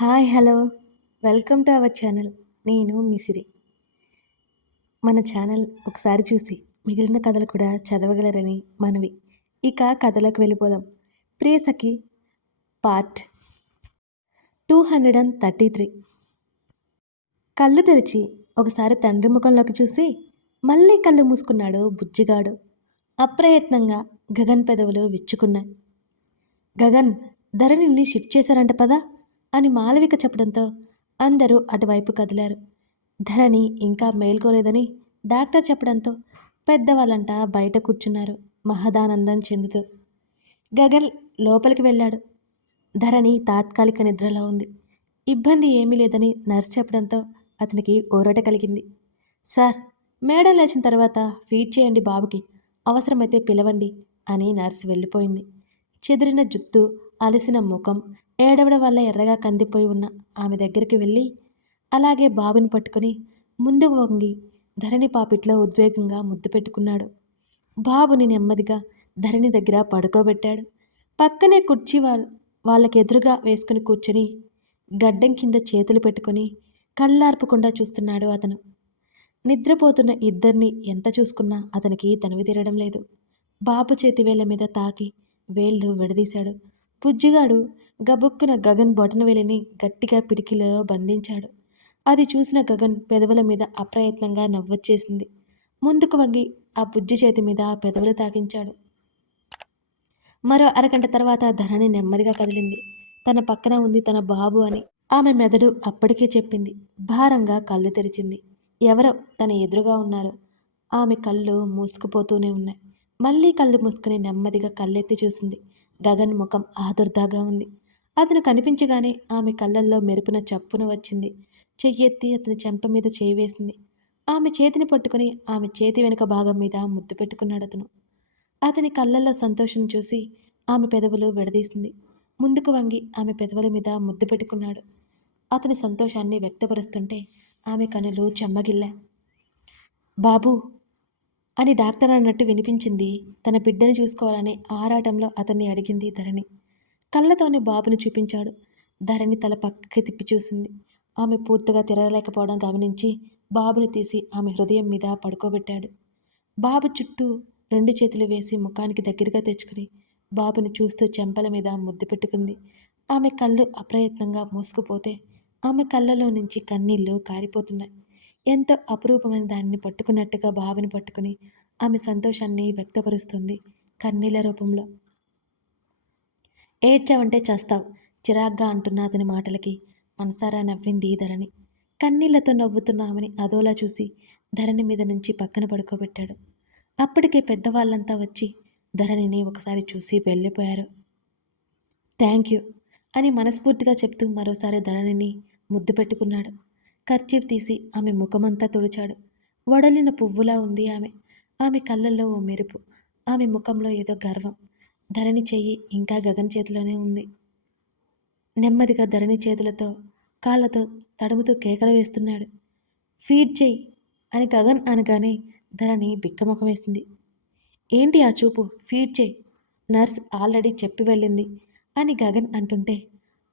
Hi hello. Welcome to our channel. నేను మిసిరి మన ఛానల్ ఒకసారి చూసి మిగిలిన కథలు కూడా చదవగలరని మనవి. ఇక కథలకు వెళ్ళిపోదాం. Priyasakhi part two hundred and thirty three. కళ్ళు తెరిచి ఒకసారి తండ్రి ముఖంలోకి చూసి మళ్ళీ కళ్ళు మూసుకున్నాడు బుజ్జిగాడు. అప్రయత్నంగా గగన్ పెదవులు విచ్చుకున్నాయి. గగన్ ధరణిని షిఫ్ట్ చేశారంట పదా? అని మాలవిక చెప్పడంతో అందరూ అటువైపు కదిలారు. ధరణి ఇంకా మేల్కోలేదని డాక్టర్ చెప్పడంతో పెద్దవాళ్ళంట బయట కూర్చున్నారు మహదానందం చెందుతూ. గగన్ లోపలికి వెళ్ళాడు. ధరణి తాత్కాలిక నిద్రలో ఉంది. ఇబ్బంది ఏమీ లేదని నర్స్ చెప్పడంతో అతనికి ఊరట కలిగింది. సార్ మేడం లేచిన తర్వాత ఫీడ్ చేయండి బాబుకి అవసరమైతే పిలవండి అని నర్స్ వెళ్ళిపోయింది. చెదిరిన జుత్తు అలసిన ముఖం ఏడవడం వల్ల ఎర్రగా కందిపోయి ఉన్న ఆమె దగ్గరికి వెళ్ళి అలాగే బాబుని పట్టుకుని ముందు వంగి ధరణి పాపిట్లో ఉద్వేగంగా ముద్దు పెట్టుకున్నాడు. బాబుని నెమ్మదిగా ధరణి దగ్గర పడుకోబెట్టాడు. పక్కనే కుర్చీ వాళ్ళ వాళ్ళకి ఎదురుగా వేసుకుని కూర్చొని గడ్డం కింద చేతులు పెట్టుకొని కళ్ళార్పకుండా చూస్తున్నాడు అతను. నిద్రపోతున్న ఇద్దరిని ఎంత చూసుకున్నా అతనికి తనివి తీరడం లేదు. బాబు చేతి వేళ్ళ మీద తాకి వేళ్ళు విడదీశాడు. పుజ్జిగాడు గబుక్కున గగన్ బొటనవేలిని గట్టిగా పిడికిలో బంధించాడు. అది చూసిన గగన్ పెదవుల మీద అప్రయత్నంగా నవ్వొచ్చేసింది. ముందుకు వంగి ఆ బుజ్జి చేతి మీద పెదవులు తాకించాడు మరో అరగంట తర్వాత ధరణి నెమ్మదిగా కదిలింది. తన పక్కన ఉంది తన బాబు అని ఆమె మెదడు అప్పటికే చెప్పింది. భారంగా కళ్ళు తెరిచింది. ఎవరో తన ఎదురుగా ఉన్నారు. ఆమె కళ్ళు మూసుకుపోతూనే ఉన్నాయి. మళ్ళీ కళ్ళు మూసుకుని నెమ్మదిగా కళ్ళెత్తి చూసింది. గగన్ ముఖం ఆదుర్దాగా ఉంది. అతను కనిపించగానే ఆమె కళ్ళల్లో మెరుపున చప్పున వచ్చింది. చెయ్యెత్తి అతని చెంప మీద చేయి వేసింది. ఆమె చేతిని పట్టుకుని ఆమె చేతి వెనుక భాగం మీద ముద్దు పెట్టుకున్నాడు అతను. అతని కళ్ళల్లో సంతోషం చూసి ఆమె పెదవులు విడదీసింది. ముందుకు వంగి ఆమె పెదవుల మీద ముద్దు పెట్టుకున్నాడు. అతని సంతోషాన్ని వ్యక్తపరుస్తుంటే ఆమె కనులు చెమ్మగిల్లా బాబు అని డాక్టర్ అన్నట్టు వినిపించింది. తన బిడ్డని చూసుకోవాలని ఆరాటంలో అతన్ని అడిగింది ధరణి. కళ్ళతోనే బాబుని చూపించాడు. ధరణి తల పక్కకి తిప్పి చూసింది. ఆమె పూర్తిగా తిరగలేకపోవడం గమనించి బాబుని తీసి ఆమె హృదయం మీద పడుకోబెట్టాడు. బాబు చుట్టూ రెండు చేతులు వేసి ముఖానికి దగ్గరగా తెచ్చుకుని బాబుని చూస్తూ చెంపల మీద ముద్దు పెట్టుకుంది. ఆమె కళ్ళు అప్రయత్నంగా మూసుకుపోతే ఆమె కళ్ళలో నుంచి కన్నీళ్ళు కారిపోతున్నాయి. ఎంతో అపురూపమైన దాన్ని పట్టుకున్నట్టుగా బావిని పట్టుకుని ఆమె సంతోషాన్ని వ్యక్తపరుస్తుంది కన్నీళ్ళ రూపంలో. ఏడ్చావంటే చేస్తావు చిరాగ్గా అంటున్న అతని మాటలకి. మనసారా నవ్వింది ధరణి కన్నీళ్ళతో నవ్వుతున్న ఆమెని అదోలా చూసి ధరణి మీద నుంచి పక్కన పడుకోబెట్టాడు. అప్పటికే పెద్దవాళ్ళంతా వచ్చి ధరణిని ఒకసారి చూసి వెళ్ళిపోయారు. థ్యాంక్ యూ అని మనస్ఫూర్తిగా చెప్తూ మరోసారి ధరణిని ముద్దు పెట్టుకున్నాడు. కర్చీఫ్ తీసి ఆమె ముఖమంతా తుడిచాడు. వడలిన పువ్వులా ఉంది ఆమె. ఆమె కళ్ళల్లో ఓ మెరుపు. ఆమె ముఖంలో ఏదో గర్వం. ధరణి చెయ్యి ఇంకా గగన్ చేతిలోనే ఉంది. నెమ్మదిగా ధరణి చేతులతో కాళ్ళతో తడుముతూ కేకలు వేస్తున్నాడు. ఫీడ్ చెయ్యి అని గగన్ అనగానే ధరణి బిక్కముఖం వేసింది. ఏంటి ఆ చూపు? ఫీడ్ చేయి నర్స్ ఆల్రెడీ చెప్పి వెళ్ళింది అని గగన్ అంటుంటే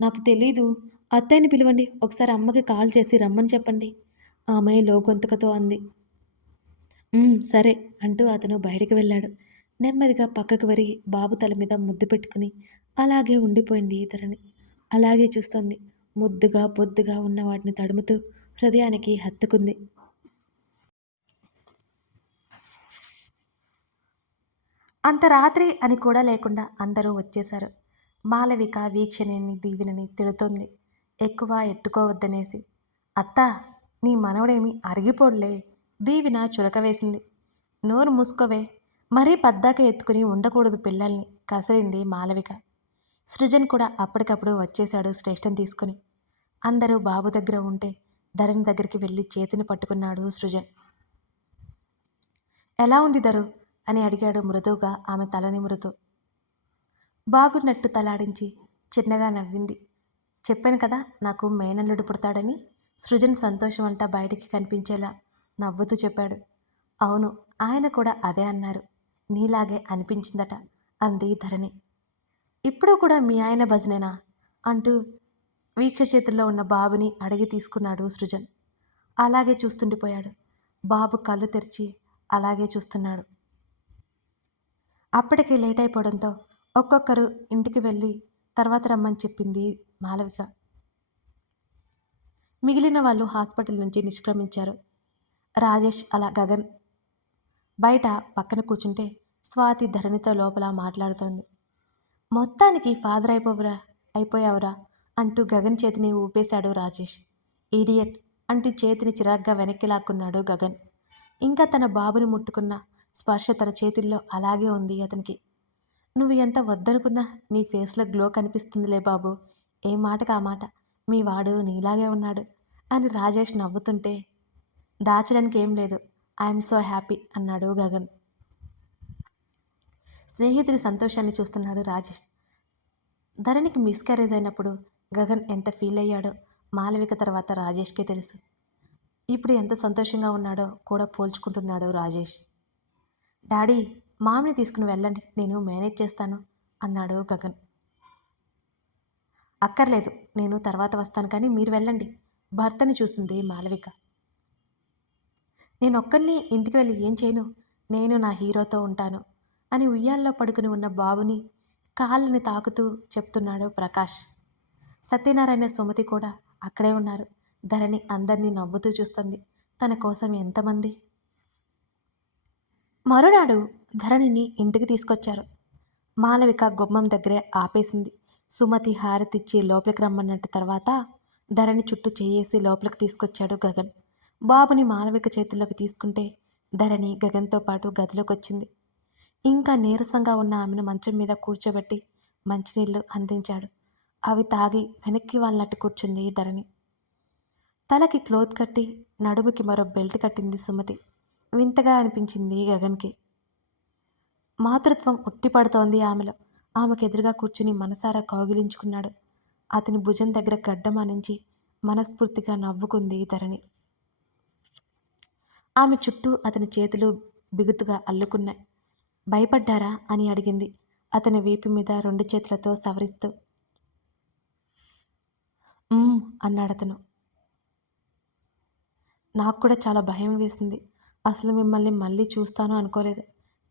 నాకు తెలీదు. అత్తయ్యని పిలవండి ఒకసారి అమ్మకి కాల్ చేసి రమ్మని చెప్పండి. ఆమె లోగొంతుకతో అంది. సరే అంటూ అతను బయటికి వెళ్ళాడు. నెమ్మదిగా పక్కకు వరిగి బాబు తల మీద ముద్దు పెట్టుకుని అలాగే ఉండిపోయింది ఇతరని. అలాగే చూస్తోంది. ముద్దుగా బొద్దుగా ఉన్న వాటిని తడుముతూ హృదయానికి హత్తుకుంది. అంత రాత్రి అని కూడా లేకుండా అందరూ వచ్చేశారు. మాలవిక వీక్షణని దీవినని తిడుతోంది. ఎక్కువ ఎత్తుకోవద్దనేసి. అత్త నీ మనవడేమి అరిగిపోడ్లే. దీవిన చురక వేసింది. నోరు మూసుకోవే. మరీ పద్దాక ఎత్తుకుని ఉండకూడదు పిల్లల్ని కసరింది మాలవిక. సృజన్ కూడా అప్పటికప్పుడు వచ్చేశాడు శ్రేష్టం తీసుకుని. అందరూ బాబు దగ్గర ఉంటే ధరణి దగ్గరికి వెళ్ళి చేతిని పట్టుకున్నాడు సృజన్. ఎలా ఉంది ధరు? అని అడిగాడు మృదువుగా ఆమె తలని మృదు బాగున్నట్టు తలాడించి చిన్నగా నవ్వింది. చెప్పాను కదా నాకు మేనల్లుడు పుడతాడని. సృజన్ సంతోషం అంతా బయటికి కనిపించేలా నవ్వుతూ చెప్పాడు. అవును ఆయన కూడా అదే అన్నారు. నీలాగే అనిపించిందట అంది ధరణి. ఇప్పుడు కూడా మీ ఆయన భజనేనా? అంటూ వీక్ష చేతుల్లో ఉన్న బాబుని అడిగి తీసుకున్నాడు సృజన్. అలాగే చూస్తుండిపోయాడు. బాబు కళ్ళు తెరిచి అలాగే చూస్తున్నాడు. అప్పటికి లేట్ అయిపోవడంతో ఒక్కొక్కరు ఇంటికి వెళ్ళి తర్వాత రమ్మని చెప్పింది మాలవిక. మిగిలిన వాళ్ళు హాస్పిటల్ నుంచి నిష్క్రమించారు. రాజేష్ అలా గగన్. బయట పక్కన కూర్చుంటే స్వాతి ధరణితో లోపల మాట్లాడుతోంది. మొత్తానికి ఫాదర్ అయిపోవురా అయిపోయావురా అంటూ గగన్ చేతిని ఊపేశాడు రాజేష్. ఈడియట్ అంటూ చేతిని చిరాగ్గా వెనక్కి లాక్కున్నాడు గగన్. ఇంకా తన బాబుని ముట్టుకున్న స్పర్శ తన చేతుల్లో అలాగే ఉంది అతనికి. నువ్వు ఎంత వద్దనుకున్నా నీ ఫేస్లో గ్లో కనిపిస్తుందిలే బాబు ఏ మాటకు ఆ మాట? మీ వాడు నీలాగే ఉన్నాడు అని రాజేష్ నవ్వుతుంటే దాచడానికి ఏం లేదు. ఐఎమ్ సో హ్యాపీ అన్నాడు గగన్. స్నేహితుడి సంతోషాన్ని చూస్తున్నాడు రాజేష్. ధరణికి మిస్క్యారేజ్ అయినప్పుడు గగన్ ఎంత ఫీల్ అయ్యాడో మాలవిక తర్వాత రాజేష్కే తెలుసు. ఇప్పుడు ఎంత సంతోషంగా ఉన్నాడో కూడా పోల్చుకుంటున్నాడు రాజేష్. డాడీ మామిని తీసుకుని వెళ్ళండి నేను మేనేజ్ చేస్తాను అన్నాడు గగన్. అక్కర్లేదు. నేను తర్వాత వస్తాను కానీ మీరు వెళ్ళండి. భర్తని చూసింది మాలవిక. నేను ఇంటికి వెళ్ళి ఏం చేయను? నేను నా హీరోతో ఉంటాను అని ఉయ్యాల్లో పడుకుని ఉన్న బాబుని కాళ్ళని తాకుతూ చెప్తున్నాడు ప్రకాష్. సత్యనారాయణ సుమతి కూడా అక్కడే ఉన్నారు. ధరణి అందరినీ నవ్వుతూ చూస్తుంది. తన కోసం ఎంతమంది? మరునాడు ధరణిని ఇంటికి తీసుకొచ్చారు. మాలవిక గుమ్మం దగ్గరే ఆపేసింది. సుమతి హారతిచ్చి లోపలికి రమ్మన్నట్టు తర్వాత ధరణి చుట్టూ చేయేసి లోపలికి తీసుకొచ్చాడు గగన్. బాబుని మాలవిక చేతుల్లోకి తీసుకుంటే ధరణి గగన్తో పాటు గదిలోకి వచ్చింది ఇంకా నీరసంగా ఉన్న ఆమెను మంచం మీద కూర్చోబెట్టి మంచినీళ్ళు అందించాడు. అవి తాగి వెనక్కి వాళ్ళనట్టు కూర్చుంది ధరణి. తలకి క్లోత్ కట్టి నడుముకి మరో బెల్ట్ కట్టింది సుమతి. వింతగా అనిపించింది గగన్కి. మాతృత్వం ఉట్టిపడుతోంది ఆమెలో. ఆమెకు ఎదురుగా కూర్చుని మనసారా కౌగిలించుకున్నాడు. అతని భుజం దగ్గర గడ్డమానించి మనస్ఫూర్తిగా నవ్వుకుంది ధరణి. ఆమె చుట్టూ అతని చేతులు బిగుతుగా అల్లుకున్నాయి. భయపడ్డారా? అని అడిగింది. అతని వీపు మీద రెండు చేతులతో సవరిస్తూ. అన్నాడతను నాకు కూడా చాలా భయం వేసింది. అసలు మిమ్మల్ని మళ్ళీ చూస్తాను అనుకోలేదు.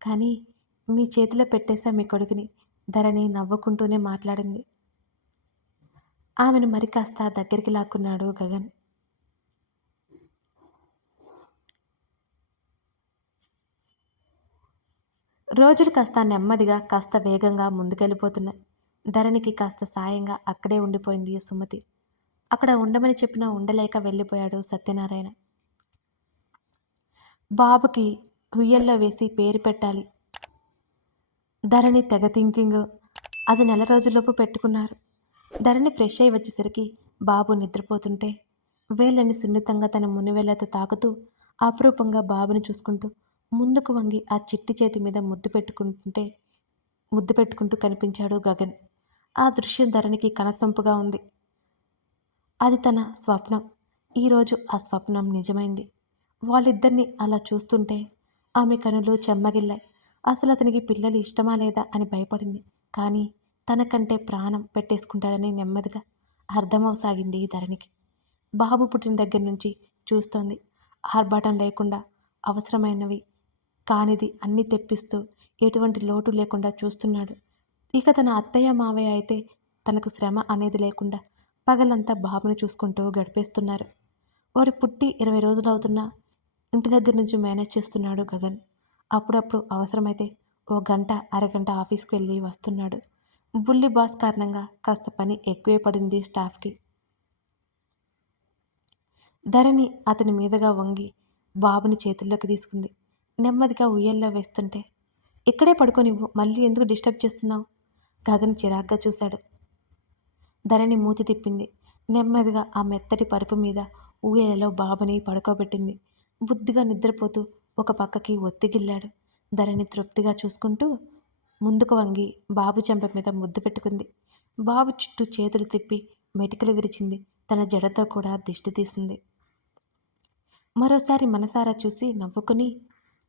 కానీ మీ చేతిలో పెట్టేశా మీ కొడుకుని. ధరణి నవ్వుకుంటూనే మాట్లాడింది. ఆమెను మరి కాస్త దగ్గరికి లాక్కున్నాడు గగన్. రోజులు కాస్త నెమ్మదిగా కాస్త వేగంగా ముందుకెళ్ళిపోతున్నాయి. ధరణికి కాస్త సాయంగా అక్కడే ఉండిపోయింది సుమతి. అక్కడ ఉండమని చెప్పినా ఉండలేక వెళ్ళిపోయాడు సత్యనారాయణ. బాబుకి ఉయ్యల్లో వేసి పేరు పెట్టాలి. ధరణి తెగ థింకింగ్ అది నెల రోజుల్లోపు పెట్టుకున్నారు. ధరణి ఫ్రెష్ అయి వచ్చేసరికి బాబు నిద్రపోతుంటే వేళ్ళని సున్నితంగా తన మునివేళ్ళతో తాకుతూ అపురూపంగా బాబుని చూసుకుంటూ ముందుకు వంగి ఆ చిట్టి చేతి మీద ముద్దు పెట్టుకుంటుంటే ముద్దు పెట్టుకుంటూ కనిపించాడు గగన్. ఆ దృశ్యం ధరణికి కనసంపుగా ఉంది. అది తన స్వప్నం. ఈరోజు ఆ స్వప్నం నిజమైంది. వాళ్ళిద్దరిని అలా చూస్తుంటే ఆమె కనులు చెమ్మగిల్లాయి. అసలు అతనికి పిల్లలు ఇష్టమా లేదా అని భయపడింది. కానీ తనకంటే ప్రాణం పెట్టేసుకుంటాడని నెమ్మదిగా అర్థమవసాగింది ధరణికి. బాబు పుట్టిన దగ్గర నుంచి చూస్తోంది. ఆర్భాటం లేకుండా అవసరమైనవి కానిది అన్నీ తెప్పిస్తూ ఎటువంటి లోటు లేకుండా చూస్తున్నాడు. ఇక తన అత్తయ్య మావయ్య అయితే తనకు శ్రమ అనేది లేకుండా పగలంతా బాబుని చూసుకుంటూ గడిపేస్తున్నారు. వారి పుట్టి ఇరవై రోజులు అవుతున్నా ఇంటి దగ్గర నుంచి మేనేజ్ చేస్తున్నాడు గగన్. అప్పుడప్పుడు అవసరమైతే ఓ గంట అరగంట ఆఫీస్కి వెళ్ళి వస్తున్నాడు. బుల్లి బాస్ కారణంగా కాస్త పని ఎక్కువే పడింది స్టాఫ్కి. ధరణి అతని మీదుగా వంగి బాబుని చేతుల్లోకి తీసుకుంది. నెమ్మదిగా ఉయ్యల్లో వేస్తుంటే ఇక్కడే పడుకోనివ్వు మళ్ళీ ఎందుకు డిస్టర్బ్ చేస్తున్నావు? గగన్ చిరాగ్గా చూశాడు. ధరణి మూతి తిప్పింది. నెమ్మదిగా ఆ మెత్తటి పరుపు మీద ఊయలలో బాబుని పడుకోబెట్టింది. బుద్ధిగా నిద్రపోతూ ఒక పక్కకి ఒత్తిగిల్లాడు. ధరణి తృప్తిగా చూసుకుంటూ ముందుకు వంగి బాబు చెంప మీద ముద్దు పెట్టుకుంది. బాబు చుట్టూ చేతులు తిప్పి మెటికలు విరిచింది. తన జడతో కూడా దిష్టి తీసింది. మరోసారి మనసారా చూసి నవ్వుకుని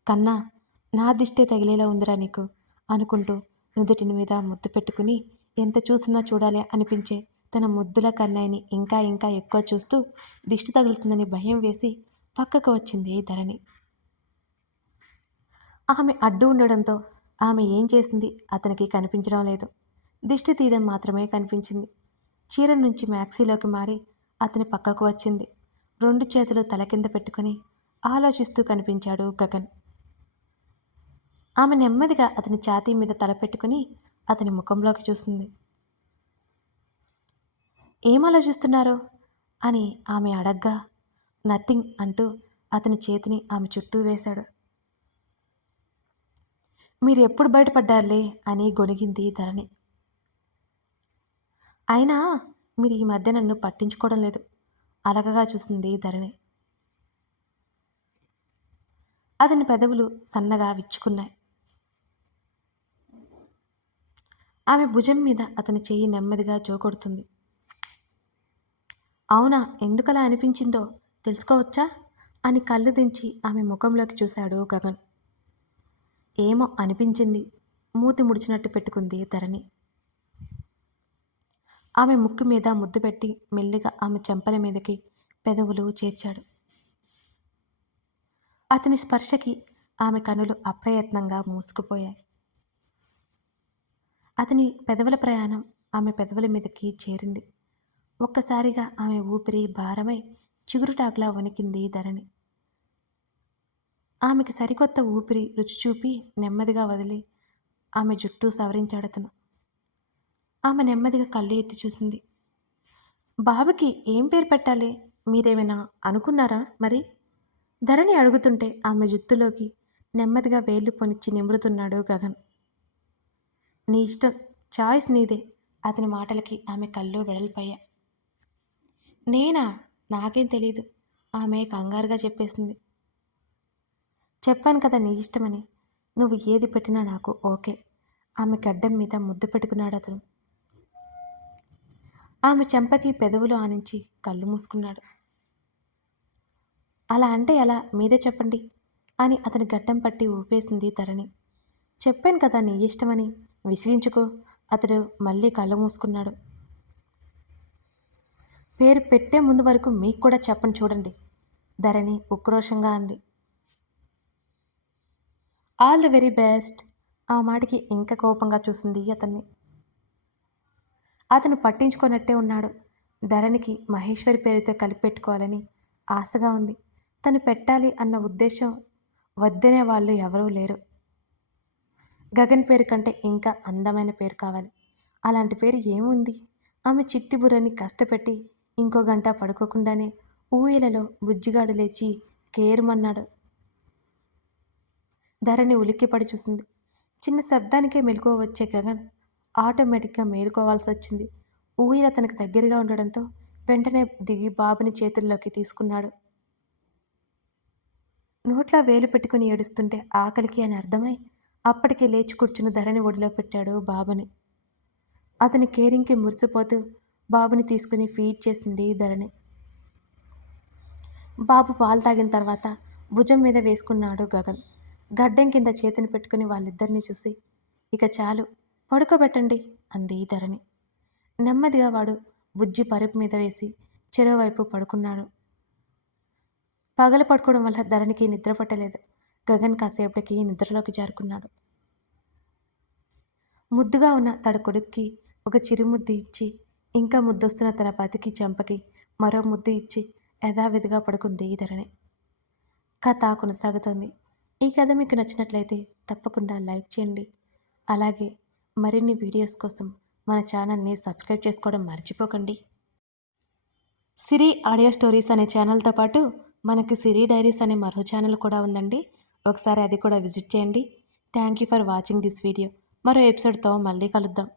కన్నా నా దిష్టే తగిలేలా ఉందిరా నీకు అనుకుంటూ నుదుటిని మీద ముద్దు పెట్టుకుని ఎంత చూసినా చూడాలి అనిపించే తన ముద్దుల కన్నయ్యని ఇంకా ఇంకా ఎక్కువ చూస్తూ దిష్టి తగులుతుందని భయం వేసి పక్కకు వచ్చింది ధరణి. ఆమె అడ్డు ఉండడంతో ఆమె ఏం చేసింది అతనికి కనిపించడం లేదు. దిష్టి తీయడం మాత్రమే కనిపించింది. చీర నుంచి మ్యాక్సీలోకి మారి అతని పక్కకు వచ్చింది. రెండు చేతులు తల కింద పెట్టుకుని ఆలోచిస్తూ కనిపించాడు గగన్. ఆమె నెమ్మదిగా అతని ఛాతీ మీద తల పెట్టుకుని అతని ముఖంలోకి చూసింది. ఏం ఆలోచిస్తున్నారు? అని ఆమె అడగ్గా నథింగ్ అంటూ అతని చేతిని ఆమె చుట్టూ వేశాడు. మీరు ఎప్పుడు బయటపడ్డారులే అని గొనిగింది ధరణి. అయినా మీరు ఈ మధ్య నన్ను పట్టించుకోవడం లేదు అలగగా చూసింది ధరణి. అతని పెదవులు సన్నగా విచ్చుకున్నాయి. ఆమె భుజం మీద అతని చేయి నెమ్మదిగా జోకొడుతుంది. అవునా ఎందుకలా అనిపించిందో తెలుసుకోవచ్చా? అని కళ్ళు దించి ఆమె ముఖంలోకి చూశాడు గగన్. ఏమో అనిపించింది. మూతి ముడిచినట్టు పెట్టుకుంది ధరణి. ఆమె ముక్కు మీద ముద్దు పెట్టి మెల్లిగా ఆమె చెంపల మీదకి పెదవులు చేర్చాడు. అతని స్పర్శకి ఆమె కనులు అప్రయత్నంగా మూసుకుపోయాయి. అతని పెదవుల ప్రయాణం ఆమె పెదవుల మీదకి చేరింది. ఒక్కసారిగా ఆమె ఊపిరి భారమై చిగురుటాకులా వణికింది ధరణి. ఆమెకి సరికొత్త ఊపిరి రుచి చూపి నెమ్మదిగా వదిలి ఆమె జుట్టు సవరించాడతను. ఆమె నెమ్మదిగా కళ్ళు ఎత్తి చూసింది. బాబుకి ఏం పేరు పెట్టాలి? మీరేమైనా అనుకున్నారా మరి? ధరణి అడుగుతుంటే ఆమె జుత్తులోకి నెమ్మదిగా వేళ్ళు పొనిచ్చి నిమురుతున్నాడు గగన్. నీ ఇష్టం చాయిస్ నీదే అతని మాటలకి ఆమె కళ్ళు వెడల్పయ్యా నేనా? నాకేం తెలీదు ఆమె కంగారుగా చెప్పేసింది. చెప్పాను కదా నీ ఇష్టమని. నువ్వు ఏది పెట్టినా నాకు ఓకే. ఆమె గడ్డం మీద ముద్దు పెట్టుకున్నాడు అతను. ఆమె చెంపకి పెదవులు ఆనించి కళ్ళు మూసుకున్నాడు. అలా అంటే ఎలా? మీరే చెప్పండి అని అతని గడ్డం పట్టి ఊపేసింది ధరణి. చెప్పాను కదా నీ ఇష్టమని. విసిగించుకో. అతడు మళ్ళీ కళ్ళు మూసుకున్నాడు. పేరు పెట్టే ముందు వరకు మీకు కూడా చెప్పని చూడండి. ధరణి ఉక్రోషంగా అంది. All the very best. ఆ మాటకి ఇంకా కోపంగా చూసింది అతన్ని. అతను పట్టించుకోనట్టే ఉన్నాడు. ధరణికి మహేశ్వరి పేరుతో కలిపెట్టుకోవాలని ఆశగా ఉంది. తను పెట్టాలి అన్న ఉద్దేశం వద్దనే వాళ్ళు ఎవరూ లేరు. గగన్ పేరు కంటే ఇంకా అందమైన పేరు కావాలి. అలాంటి పేరు ఏముంది? ఆమె చిట్టి బుర్రని కష్టపెట్టి ఇంకో గంట పడుకోకుండానే ఊయలలో బుజ్జిగాడు లేచి కేరుమన్నాడు. ధరణి ఉలిక్కిపడి చూసింది. చిన్న శబ్దానికే మెలకువ వచ్చే గగన్ ఆటోమేటిక్గా మేలుకోవాల్సి వచ్చింది. ఊయల తనకు దగ్గరగా ఉండడంతో వెంటనే దిగి బాబుని చేతుల్లోకి తీసుకున్నాడు. నోట్లో వేలు పెట్టుకుని ఏడుస్తుంటే ఆకలికి అని అర్థమై అప్పటికే లేచి కూర్చుని ధరణి ఒడిలో పెట్టాడు బాబుని. అతని కేరింగ్కి మురిసిపోతూ బాబుని తీసుకుని ఫీడ్ చేసింది ధరణి. బాబు పాలు తాగిన తర్వాత భుజం మీద వేసుకున్నాడు గగన్. గడ్డం కింద చేతిని పెట్టుకుని వాళ్ళిద్దరిని చూసి ఇక చాలు పడుకోబెట్టండి అంది ధరణి. నెమ్మదిగా వాడు బుజ్జి పరుపు మీద వేసి చెరోవైపు పడుకున్నాడు. పగలు పడుకోవడం వల్ల ధరణికి నిద్ర పట్టలేదు. గగన్ కాసేపటికి నిద్రలోకి జారుకున్నాడు. ముద్దుగా ఉన్న తన కొడుక్కి ఒక చిరుముద్దు ఇచ్చి ఇంకా ముద్దొస్తున్న తన పతికి చెంపకి మరో ముద్దు ఇచ్చి యథావిధిగా పడుకుంది ధరణి. కథ కొనసాగుతోంది. ఈ కథ మీకు నచ్చినట్లయితే తప్పకుండా లైక్ చేయండి. అలాగే మరిన్ని వీడియోస్ కోసం మన ఛానల్ని సబ్స్క్రైబ్ చేసుకోవడం మర్చిపోకండి. సిరి ఆడియో స్టోరీస్ అనే ఛానల్తో పాటు మనకి సిరి డైరీస్ అనే మరో ఛానల్ కూడా ఉందండి. ఒకసారి అది కూడా విజిట్ చేయండి. Thank you for watching this video. మరో ఎపిసోడ్తో మళ్ళీ కలుద్దాం.